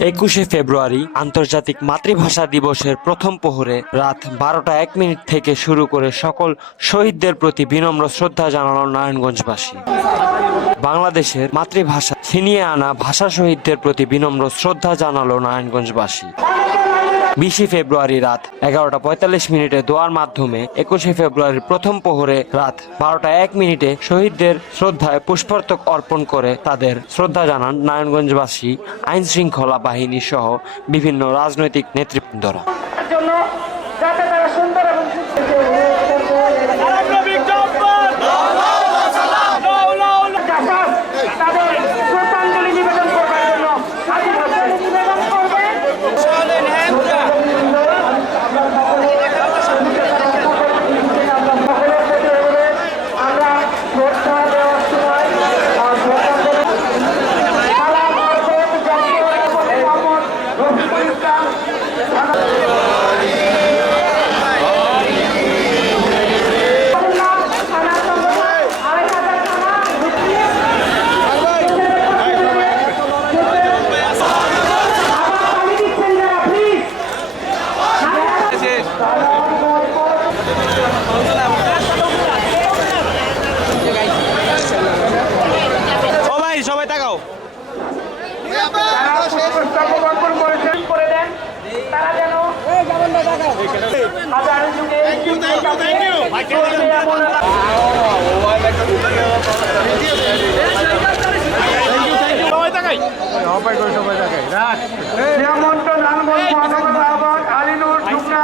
একুশে ফেব্রুয়ারি আন্তর্জাতিক মাতৃভাষা দিবসের প্রথম প্রহরে রাত বারোটা এক মিনিট থেকে শুরু করে সকল শহীদদের প্রতি বিনম্র শ্রদ্ধা জানানো নারায়ণগঞ্জবাসী। বাংলাদেশের মাতৃভাষা ছিনিয়ে আনা ভাষা শহীদদের প্রতি বিনম্র শ্রদ্ধা জানালো নারায়ণগঞ্জবাসী। বিশে ফেব্রুয়ারি রাত এগারোটা পঁয়তাল্লিশ মিনিটে দোয়ার মাধ্যমে একুশে ফেব্রুয়ারির প্রথম প্রহরে রাত বারোটা এক মিনিটে শহীদদের শ্রদ্ধায় পুষ্পার্থক অর্পণ করে তাদের শ্রদ্ধা জানান নারায়ণগঞ্জবাসী, আইন শৃঙ্খলা বাহিনী সহ বিভিন্ন রাজনৈতিক নেতৃবৃন্দরা। জন্য যাতে তারা সুন্দর এবং সবাই তাকাও। সবাই তাকাই। শ্রীমন্ত নারায়ণগঞ্জ মহানগর